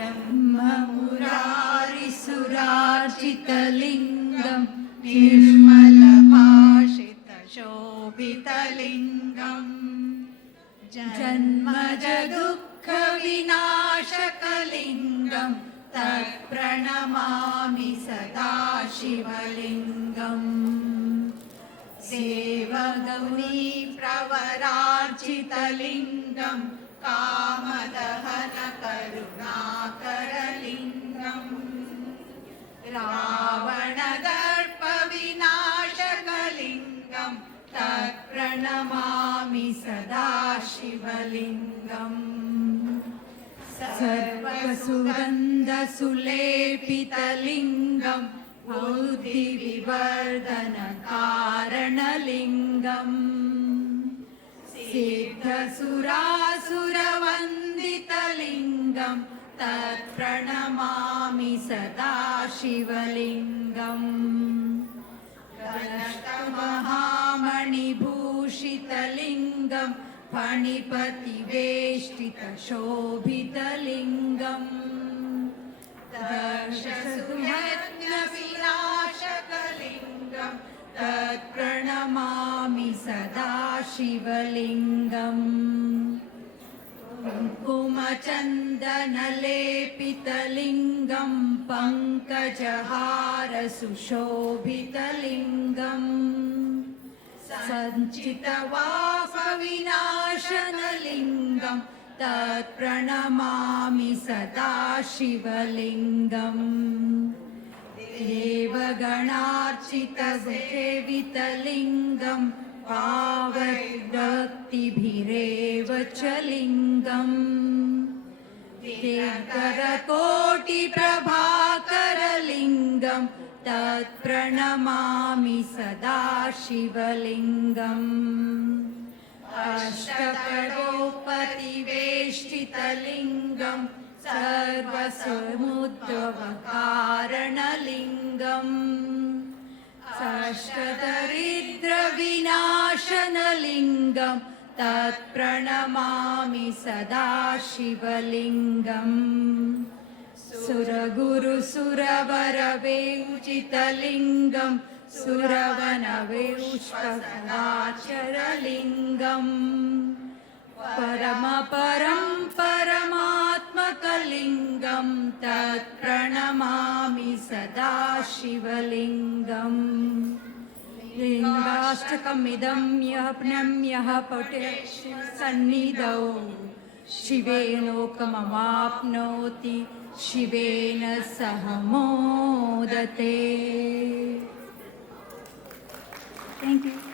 ब्रह्ममुरारिसुरार्चितलिङ्गं निर्मलभाषितशोभितलिङ्गम् जन्मजदुःखविनाशकलिङ्गं तत्प्रणमामि सदा शिवलिङ्गम् देवगौरी प्रवरार्चितलिङ्गं कामदहनकरुणाकरलिङ्गम् रावणदर्पविनाशकलिङ्गं तत्प्रणमामि सदा शिवलिङ्गम् सर्वसुगन्धसुलेपितलिङ्गं बुद्धिविवर्धनकारणलिङ्गम् सिद्धसुरासुरवन्दितलिङ्गं तत्प्रणमामि सदा शिवलिङ्गम् कनकमहामणिभूषितलिङ्गं फणिपतिवेष्टितशोभितलिङ्गम् दर्शसुयज्ञविनाशकलिङ्गं तत्प्रणमामि सदा शिवलिङ्गम् कुङ्कुमचन्दनलेपितलिङ्गं पङ्कजहारसुशोभितलिङ्गम् सञ्चितवापविनाशनलिङ्गं तत्प्रणमामि सदा शिवलिङ्गम् देवगणार्चितसेवितलिङ्गं पावभक्तिभिरेव च लिङ्गम् दिव्यकरकोटिप्रभाकरलिङ्गं तत्प्रणमामि सदा शिवलिङ्गम् अष्टकरोपतिवेष्टितलिङ्गं सर्वसमुद्भवकारणलिङ्गम् अष्टदरिद्रविनाशनलिङ्गं तत्प्रणमामि सदा शिवलिङ्गम् सुरगुरुसुरवरवेउचितलिङ्गं सुरवनवेष्पदाचरलिङ्गम् परमपरं परमात्मकलिङ्गं तत्प्रणमामि सदा शिवलिङ्गम् लिङ्गाष्टकमिदं यः प्रणम्यः पठेत् सन्निधौ शिवेनोकमवाप्नोति शिवेन सह मोदते। Thank you.